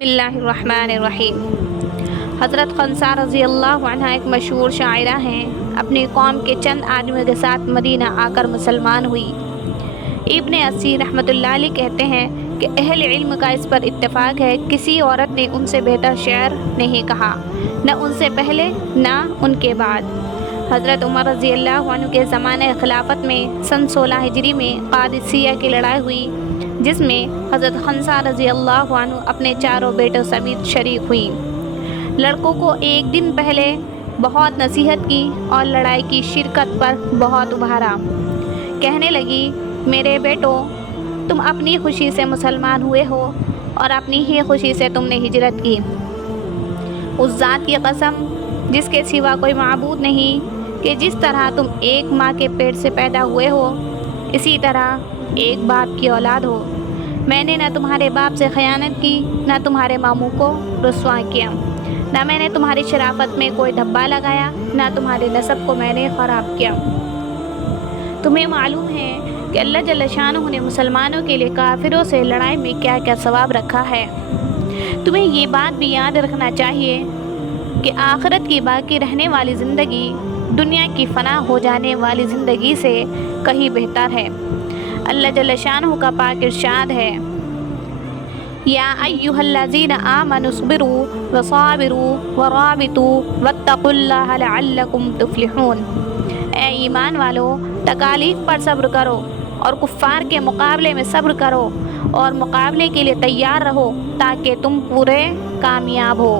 بسم اللہ الرحمن الرحیم۔ حضرت خنسا رضی اللہ عنہ ایک مشہور شاعرہ ہیں۔ اپنی قوم کے چند آدمیوں کے ساتھ مدینہ آ کر مسلمان ہوئی۔ ابن اسیر رحمۃ اللہ علیہ کہتے ہیں کہ اہل علم کا اس پر اتفاق ہے، کسی عورت نے ان سے بہتر شعر نہیں کہا، نہ ان سے پہلے نہ ان کے بعد۔ حضرت عمر رضی اللہ عنہ کے زمانہ خلافت میں سن 16 ہجری میں قادسیہ کی لڑائی ہوئی، جس میں حضرت خنسا رضی اللہ عنہ اپنے چاروں بیٹوں سمیت شریک ہوئیں۔ لڑکوں کو ایک دن پہلے بہت نصیحت کی اور لڑائی کی شرکت پر بہت ابھارا۔ کہنے لگی، میرے بیٹوں، تم اپنی خوشی سے مسلمان ہوئے ہو اور اپنی ہی خوشی سے تم نے ہجرت کی۔ اس ذات کی قسم جس کے سوا کوئی معبود نہیں کہ جس طرح تم ایک ماں کے پیٹ سے پیدا ہوئے ہو، اسی طرح ایک باپ کی اولاد ہو۔ میں نے نہ تمہارے باپ سے خیانت کی، نہ تمہارے ماموں کو رسوا کیا، نہ میں نے تمہاری شرافت میں کوئی دھبا لگایا، نہ تمہارے نسب کو میں نے خراب کیا۔ تمہیں معلوم ہے کہ اللہ جل شانہ نے مسلمانوں کے لیے کافروں سے لڑائی میں کیا کیا ثواب رکھا ہے۔ تمہیں یہ بات بھی یاد رکھنا چاہیے کہ آخرت کی باقی رہنے والی زندگی دنیا کی فنا ہو جانے والی زندگی سے کہیں بہتر ہے۔ اللہ جل شانہ کا پاک ارشاد ہے، یا ایھا الذین آمنوا اصبروا وصابروا ورابطوا واتقوا اللہ لعلکم تفلحون۔ اے ایمان والو، تکالیف پر صبر کرو اور کفار کے مقابلے میں صبر کرو اور مقابلے کے لیے تیار رہو تاکہ تم پورے کامیاب ہو۔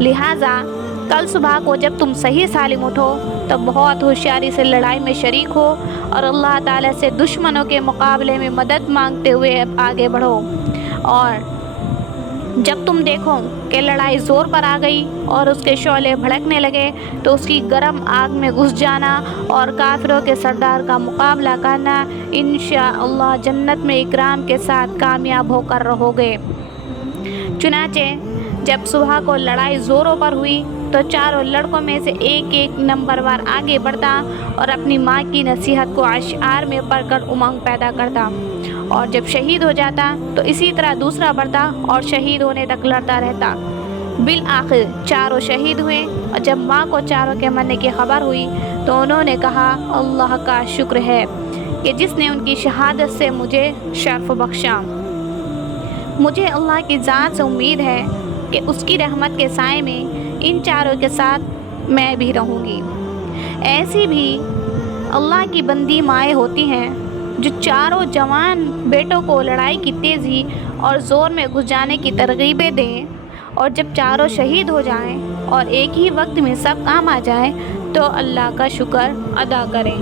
لہٰذا کل صبح کو جب تم صحیح سالم اٹھو تو بہت ہوشیاری سے لڑائی میں شریک ہو اور اللہ تعالیٰ سے دشمنوں کے مقابلے میں مدد مانگتے ہوئے آگے بڑھو۔ اور جب تم دیکھو کہ لڑائی زور پر آ گئی اور اس کے شعلے بھڑکنے لگے تو اس کی گرم آگ میں گھس جانا اور کافروں کے سردار کا مقابلہ کرنا، انشاءاللہ جنت میں اکرام کے ساتھ کامیاب ہو کر رہو گے۔ چنانچہ جب صبح کو لڑائی زوروں پر ہوئی تو چاروں لڑکوں میں سے ایک ایک نمبر وار آگے بڑھتا اور اپنی ماں کی نصیحت کو اشعار میں پڑھ کر امنگ پیدا کرتا، اور جب شہید ہو جاتا تو اسی طرح دوسرا بڑھتا اور شہید ہونے تک لڑتا رہتا۔ بالآخر چاروں شہید ہوئے، اور جب ماں کو چاروں کے مرنے کی خبر ہوئی تو انہوں نے کہا، اللہ کا شکر ہے کہ جس نے ان کی شہادت سے مجھے شرف بخشا۔ مجھے اللہ کی ذات سے امید ہے کہ اس کی رحمت کے سائے میں ان چاروں کے ساتھ میں بھی رہوں گی۔ ایسی بھی اللہ کی بندی مائیں ہوتی ہیں جو چاروں جوان بیٹوں کو لڑائی کی تیزی اور زور میں گھس جانے کی ترغیبیں دیں، اور جب چاروں شہید ہو جائیں اور ایک ہی وقت میں سب کام آ جائیں تو اللہ کا شکر ادا کریں۔